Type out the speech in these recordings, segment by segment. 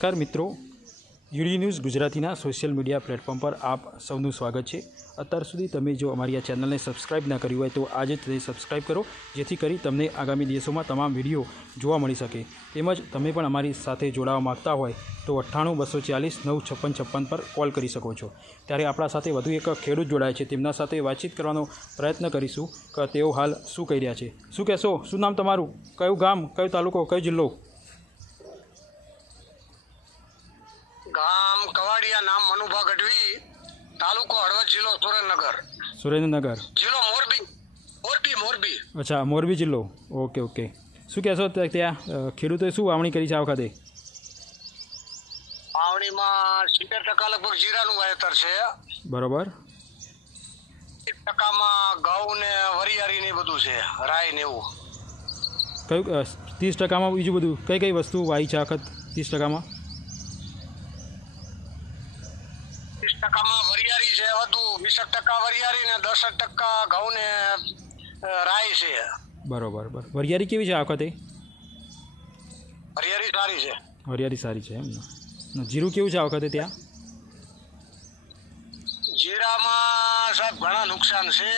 નમસ્કાર મિત્રો. UD news ગુજરાતીના સોશિયલ મીડિયા પ્લેટફોર્મ પર આપ સૌનું સ્વાગત છે. અત્યાર સુધી તમે જો અમારી આ ચેનલને સબસ્ક્રાઇબ ના કરી હોય તો આજે તે સબસ્ક્રાઇબ કરો, જેથી કરી તમને આગામી દિવસોમાં તમામ વીડિયો જોવા મળી શકે. તેમજ તમે પણ અમારી સાથે જોડાવા માગતા હોય તો અઠ્ઠાણું બસો ચાલીસ નવ છપ્પન છપ્પન પર કોલ કરી શકો છો. ત્યારે આપણા સાથે વધુ એક ખેડૂત જોડાય છે. તેમના સાથે વાતચીત કરવાનો પ્રયત્ન કરીશું કે તેઓ હાલ શું કહી રહ્યા છે. શું કહેશો? શું નામ તમારું? કયું ગામ, કયો તાલુકો, કયો જિલ્લો? ગામ કવાડિયા નામ મનુભા ગઢવી તાલુકો હળવદ જિલ્લો સુરેન્દ્રનગર. સુરેન્દ્રનગર. જિલ્લો મોરબી મોરબી મોરબી. અચ્છા મોરબી જિલ્લો. Okay okay. શું કહેશો ત્યાં ખેડૂતોએ શું વાવણી કરી છે આ વખતે? વાવણીમાં સિત્તેર ટકા લગભગ જીરાનું વાવેતર છે. બરોબર. ટકામાં ઘઉં ને વરિયારી ને બધું છે રાય ને એવું. કયું ત્રીસ ટકામાં બીજું બધું કઈ કઈ વસ્તુ વાવી છે આખત ત્રીસ ટકામાં? ત્રીસ ટકામાં વરિયાળી છે વધુ વીસ ટકા વરિયાળી ને દસક ટકા ઘઉં ને રાઈ છે. બરોબર બરોબર. વરિયાળી કેવી છે આ વખતે વરિયાળી સારી છે. વરિયાળી સારી છે એમ ને. જીરું કેવું છે આ વખતે ત્યાં? જીરામાં સાહેબ ઘણા નુકસાન છે.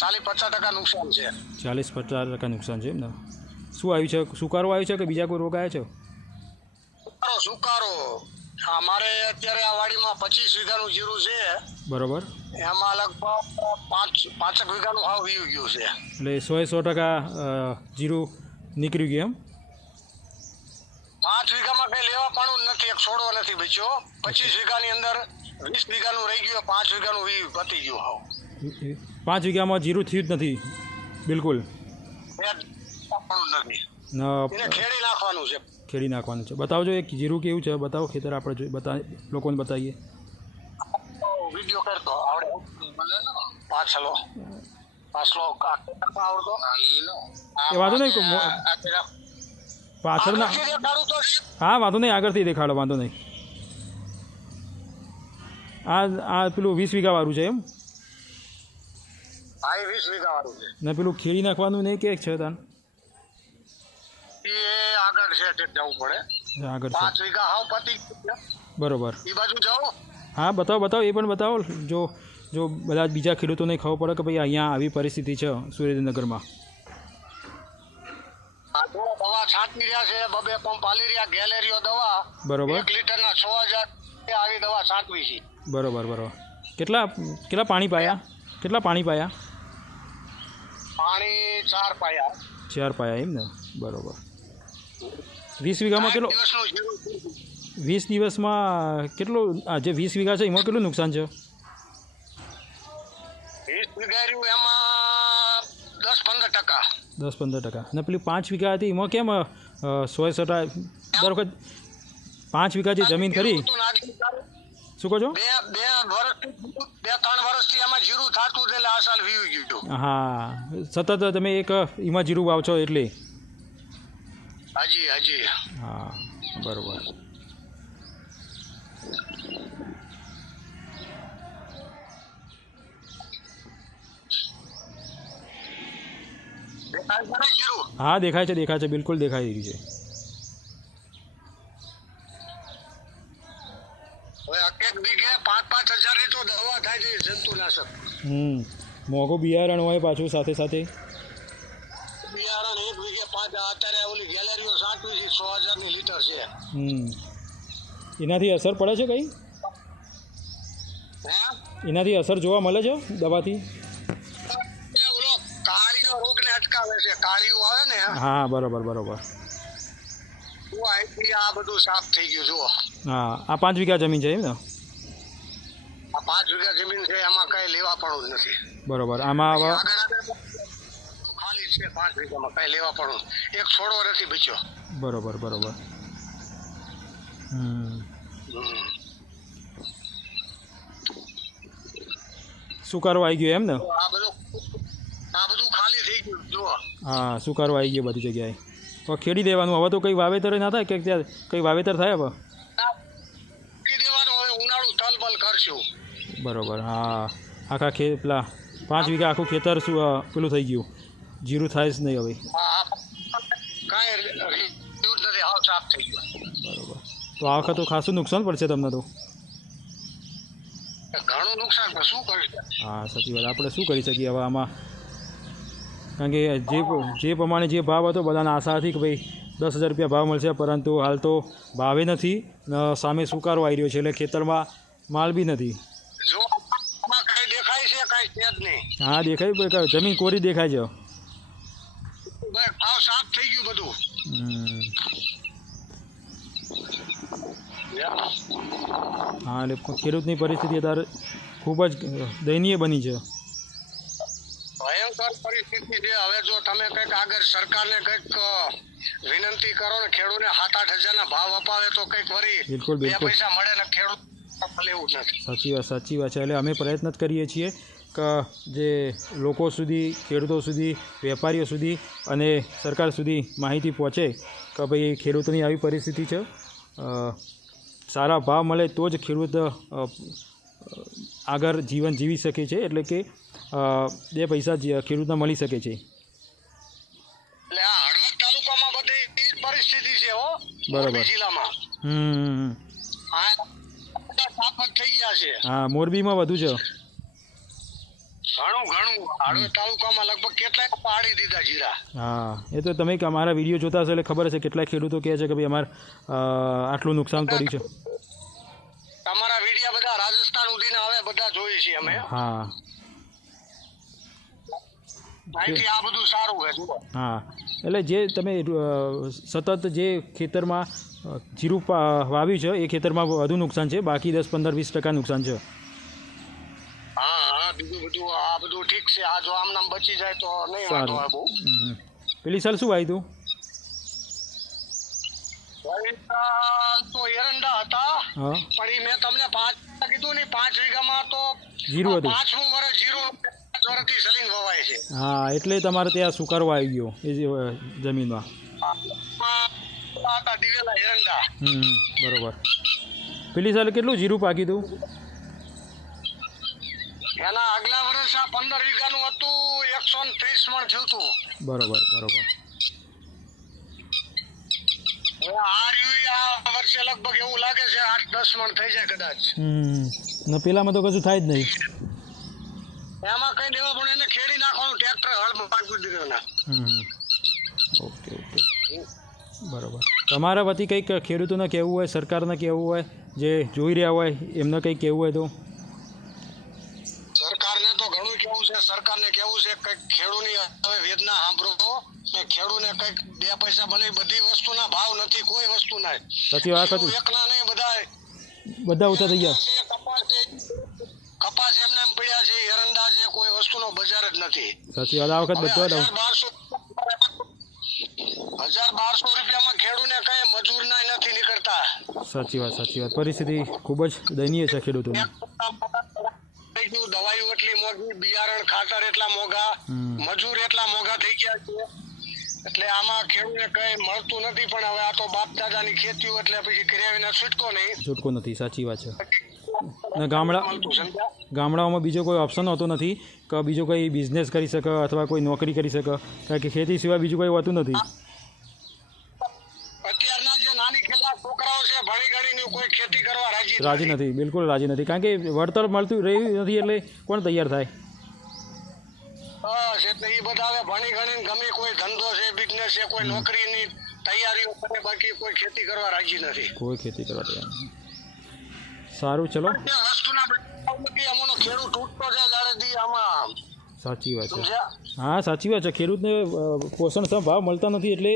ચાલીસ પચાસ ટકા નુકસાન છે. ચાલીસ પચાસ ટકા નુકસાન છે એમ ને. શું આવ્યું છે? સુકારો આવ્યું છે કે બીજા કોઈ રોગ આવ્યો છે? સુકારો સુકારો. અમારે અત્યારે આ વાડીમાં પચીસ વીઘાનું જીરું છે. બરોબર. એમાં લગભગ પાંચ પાંચક વીઘાનું હાવ વીયું ગયું છે. એટલે સો સો ટકા જીરું નીકળી ગયું એમ? પાંચ વીઘામાં કંઈ લેવા પણ નથી એક છોડવો નથી બચ્યો. પચીસ વીઘાની અંદર વીસ વીઘાનું રહી ગયું પાંચ વીઘાનું વી પતી ગયું હાવ. પાંચ વીઘામાં જીરું થયું જ નથી બિલકુલ. પણ નથી. એને ખેડી નાખવાનું છે. ખેડી નાખવાનું છે. બતાવજો એક જીરું કેવું છે? બતાવો ખેતર આપણે જોઈ બતા લોકોને બતાવીએ. વીડિયો કરતો પાછલો પાછલો આવડતો. એ વાંધો નહીં, પાછળના હા વાંધો નહીં આગળથી દેખાડો વાંધો નહીં. આ આ પેલું વીસ વીઘાવાળું છે એમ? હા એ વીસ વીઘા છે. ને પેલું ખેડી નાખવાનું નહીં કે છે તાન. આગળ છે એટલે જવું પડે. આગળ પાંચ વીઘા હાવ પતી બરોબર. એ બાજુ જાઓ. હા બતાવો બતાવો એ પણ બતાવો. જો જો બધા બીજા ખેડૂતોને ખબર પડે કે ભાઈ અહીંયા આવી પરિસ્થિતિ છે સુરેન્દ્રનગરમાં. દવા છાંટી રહ્યા છે બબે પંપ આલી રહ્યા ગેલેરીઓ દવા. બરોબર. એક લીટરના છ હજાર આવી દવા છાંટવી છે. બરોબર બરોબર. કેટલા કેટલા પાણી પાયા? કેટલા પાણી પાયા? પાણી ચાર પાયા. ચાર પાયા એમ ને? બરોબર. વીસ વીઘામાં કેટલો વીસ દિવસમાં કેટલું આ જે વીસ વીઘા છે એમાં કેટલું નુકસાન છે? દસ પંદર ટકા. અને પેલી પાંચ વીઘા હતી એમાં કેમ સો સટા દર વખત પાંચ વીઘા જે જમીન સાલ શું કહો છો? બે બે ત્રણ વર્ષથી એમાં જીરું થતું એટલે આ સાલ વીયું ગયું હા. સતત તમે એક એમાં જીરું વાવશો એટલે. હજી હાજી. હા બરોબર. દેખાય હા દેખાય છે દેખાય છે બિલકુલ દેખાઈ રહ્યું છે. હમ મોંઘું બિયારણ હોય પાછું સાથે સાથે. પાંચ અત્યારે ઓલી ગેલેરીઓ સાંઠવી છે સો હજારની લીટર છે. હમ. એનાથી અસર પડે છે કઈ? એનાથી અસર જોવા મળે છે દવાથી? રોગને અટકાવે છે કાળીઓ આવે ને હા બરોબર બરોબર. આ બધું સાફ થઈ ગયું જુઓ. હા આ પાંચ વીઘા જમીન છે એમ ને? આ પાંચ વીઘા જમીન છે એમાં કઈ લેવા પણ નથી. બરોબર. આમાં હવે છે પાંચ વીઘામાં કાંઈ લેવા પણ એક છોડો નથી બચ્યો. બરોબર બરોબર. સુકારો આવી ગયો એમ ને? આ બધું આ બધું ખાલી થઈ ગયું જુઓ. હા સુકારો આવી ગયો બધી જગ્યાએ? તો ખેડી દેવાનું હવે તો કંઈ વાવેતર ના થાય કે ત્યાં કંઈ વાવેતર થાય હવે? બરોબર હા. આખા ખે પેલા પાંચ વીઘા આખું ખેતર શું પેલું થઈ ગયું. જીરું થાય જ નહીં હવે. બરોબર. તો આ વખત તો ખાસું નુકસાન પડશે તમને તો? ઘણું નુકસાન પણ શું કરી હા સાચી વાત. આપણે શું કરી શકીએ હવે આમાં? કારણ કે જે જે પ્રમાણે જે ભાવ હતો બધાને આશા હતી કે ભાઈ દસ હજાર રૂપિયા ભાવ મળશે પરંતુ હાલ તો ભાવે નથી સામે સુકારો આવી રહ્યો છે એટલે ખેતરમાં માલ બી નથી. હા દેખાય જમીન કોરી દેખાય છે ભાઈ ભાવ સાફ થઈ ગયું બધું. હા એટલે ખેડૂતની પરિસ્થિતિ અત્યારે ખૂબ જ દયનીય બની છે ભયંકર પરિસ્થિતિ છે હવે જો તમે કંઈક આગળ સરકારને કંઈક વિનંતી કરો ને ખેડૂતને સાત આઠ હજારના ભાવ અપાવે તો કંઈક ફરી બિલકુલ, બે બિલકુલ. પૈસા મળે ને ખેડૂત સાચી વાત સાચી વાત છે એટલે અમે પ્રયત્ન જ કરીએ છીએ જે લોકો સુધી ખેડૂતો સુધી વેપારીઓ સુધી અને સરકાર સુધી માહિતી પહોંચે કે ભાઈ ખેડૂતોની આવી પરિસ્થિતિ છે. સારા ભાવ મળે તો જ ખેડૂત આગળ જીવન જીવી શકે છે. એટલે કે બે પૈસા ખેડૂતને મળી શકે છે. બરાબર. હમ હા મોરબીમાં વધુ છે. ઘણું ઘણું. હળવદ તાલુકામાં લગભગ કેટલાય પાડી દીધા જીરા. હા એ તો તમે અમારા વીડિયો જોતા હશો એટલે ખબર હશે કેટલાય ખેડૂતો કહે છે કે ભાઈ અમારે આટલું નુકસાન પડ્યું છે. તમારા વિડીયા બધા રાજસ્થાન સુધીના હવે બધા જોઈએ છીએ અમે. હા. આ બધું સારું હા એટલે જે તમે સતત જે ખેતરમાં જીરું વાવ્યું છે એ ખેતરમાં વધુ નુકસાન છે બાકી દસ પંદર વીસ ટકા નુકસાન છે. હા બીજું બધું આ બધું ઠીક છે. આ જો આમ નામ બચી જાય તો નહીં વાંધો આવે બહુ. પેલી સાલ શું વાવ્યું તો? એરંડા હતા પણ ઈ મેં તમને પાંચ કીધું ને પાંચ વીઘામાં તો જીરું હતું. પાંચમું વર્ષ જીરું વર્ષથી વવાય છે. હા એટલે તમારે ત્યાં સુકારો આવી ગયો એ જમીનમાં. દિવેલા એરંડા. હમ બરોબર. પેલી સાલ કેટલું જીરું પાકી તું? એના આગલા વર્ષ આ પંદર વીઘાનું હતું એકસો ને ત્રીસ મણ થયું હતું. બરોબર બરોબર. આ વર્ષે લગભગ એવું લાગે છે આઠ દસ મણ થઈ જાય કદાચ. હમ. ને પેલામાં તો કશું થાય જ નહીં. એમાં કઈ દેવા પણ એને ખેડી નાખવાનું ટ્રેક્ટર હળ દીધું હમ. Okay okay. બરોબર. તમારા વતી કંઈક ખેડૂતોને કહેવું હોય સરકારને કહેવું હોય જે જોઈ રહ્યા હોય એમને કંઈક કહેવું હોય તો સરકારને તો ઘણું કેવું છે સરકારને ખેડૂની હવે વેદના સાંભળો ને ખેડૂને કંઈક બે પૈસા ભલે બધી વસ્તુના ભાવ નથી કોઈ વસ્તુ ના સાચી વાત હતી? એકના નહીં બધા બધા ઓછા થઈ ગયા? કપાસ કપાસ એમને એમ પડ્યા છે એરંડા છે કોઈ વસ્તુનો બજાર જ નથી. સાચી વાત આ વખત બધા હજાર બારસો હજાર બારસો રૂપિયામાં ખેડૂને કઈ મજૂર ના નથી નીકળતા. સાચી વાત સાચી વાત. પરિસ્થિતિ ખૂબ જ દયનીય છે ખેડૂતોની. દવાઈઓ એટલી મોંઘી બિયારણ ખાતર એટલા મોંઘા મજૂર એટલા મોંઘા થઈ ગયા છે. એટલે આમાં ખેડૂતને કઈ મળતું નથી પણ હવે આ તો બાપ દાદાની ખેતીઓ એટલે પછી કર્યા વિના છૂટકો નહીં. છૂટકો નથી સાચી વાત છે. ગામડા ગામડાઓમાં બીજો કોઈ ઓપ્શન હોતો નથી કે બીજો કોઈ બિઝનેસ કરી શકે અથવા કોઈ નોકરી કરી શકે. કારણ કે ખેતી સિવાય બીજું કોઈ હોતું નથી. અત્યારના જે નાની ખેલા છોકરાઓ છે ભણી ગણીને કોઈ ખેતી કરવા રાજી રાજી નથી બિલકુલ રાજી નથી. કારણ કે વળતર મળતું રહ્યું નથી એટલે કોણ તૈયાર થાય? બસ એટલે એ બધા ભણી ગણીને ગમે કોઈ ધંધો છે બિઝનેસ છે કોઈ નોકરીની તૈયારીઓ કરે બાકી કોઈ ખેતી કરવા રાજી નથી. કોઈ ખેતી કરવા તૈયાર સારું ચલો. વસ્તુના સાચી વાત છે. હા સાચી વાત છે. ખેડૂતને પોષણક્ષમ ભાવ મળતા નથી એટલે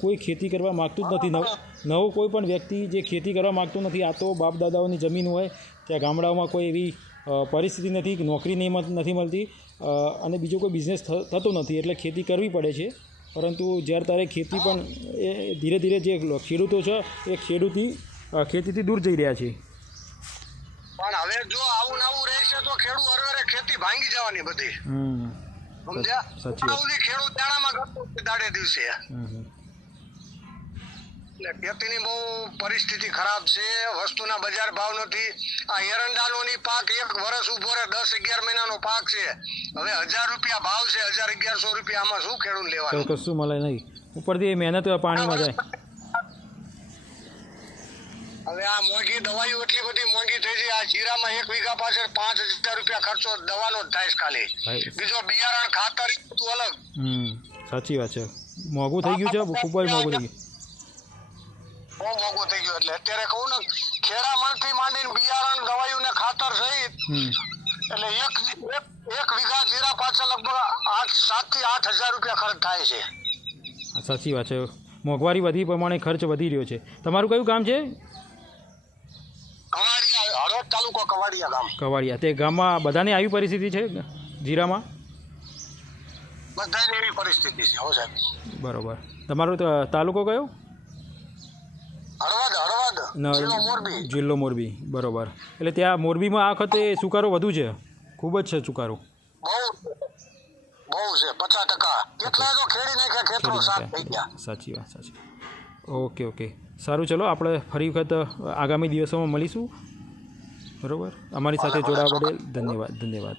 કોઈ ખેતી કરવા માગતું જ નથી. નવ નવો કોઈ પણ વ્યક્તિ જે ખેતી કરવા માગતું નથી આ તો બાપ દાદાઓની જમીન હોય ત્યાં ગામડાઓમાં કોઈ એવી પરિસ્થિતિ નથી નોકરી નહીં નથી મળતી અને બીજો કોઈ બિઝનેસ થતો નથી. એટલે ખેતી કરવી પડે છે. પરંતુ જ્યારે તારે ખેતી પણ એ ધીરે ધીરે જે ખેડૂતો છે એ ખેડૂતી ખેતીથી દૂર જઈ રહ્યા છે. પણ હવે જો આવું નવું રહેશે તો ખેડૂત ખેતી ભાંગી જવાની બધી. સમજ્યા? ખેડૂત દાણામાં કરતો દાડે દિવસે. ખેતીની બહુ પરિસ્થિતિ ખરાબ છે વસ્તુના બજાર ભાવ નથી. આ એરંડાનો પાક એક વર્ષ ઊભો રહે દસ અગિયાર મહિનાનો પાક છે. હવે હજાર રૂપિયા ભાવ છે હજાર અગિયારસો રૂપિયા આમાં શું ખેડૂત લેવાનું? કશું મળે નહીં. ઉપરથી મહેનત પાણીમાં જાય. હવે આ મોંઘી દવાઈઓ એટલી બધી મોંઘી થઈ છે આ જીરામાં એક વીઘા પાછળ પાંચ હજાર રૂપિયા ખર્ચો દવાનો જ થાય ખાલી. બીજો બિયારણ ખાતર બધું અલગ. હમ સાચી વાત છે. મોંઘું થઈ ગયું છે ખૂબ જ મોંઘું થઈ ગયું. બહુ મોંઘું થઈ ગયું એટલે અત્યારે કહું ને ખેડા મણથી માંડીને બિયારણ દવાઈઓ ને ખાતર સહિત એટલે એક એક વીઘા જીરા પાછળ લગભગ આઠ સાતથી આઠ હજાર રૂપિયા ખર્ચ થાય છે. સાચી વાત છે. મોંઘવારી વધી પ્રમાણે ખર્ચ વધી રહ્યો છે. તમારું કયું ગામ છે? તાલુકો કવાડિયા ગામ. કવાડિયા. તે ગામમાં બધાને આવી પરિસ્થિતિ છે? જીરામાં? બધાને એવી પરિસ્થિતિ છે હો સાહેબ. બરોબર. તમારો તાલુકો કયો? હળવદ હળવદ. જિલ્લો મોરબી. જિલ્લો મોરબી. બરોબર. એટલે ત્યાં મોરબીમાં આ વખતે સુકારો વધુ છે? ખૂબ જ છે સુકારો. બહુ. બહુ છે પચાસ ટકા. કેટલા તો ખેડી નાખ્યા ખેતરો સાફ થઈ ગયા. સાચી વાત સાચી ઓકે ઓકે. સારું ચલો. આપણે ફરી વખત આગામી દિવસોમાં મળીશું. બરોબર? અમારી સાથે જોડાવા બદલ ધન્યવાદ ધન્યવાદ.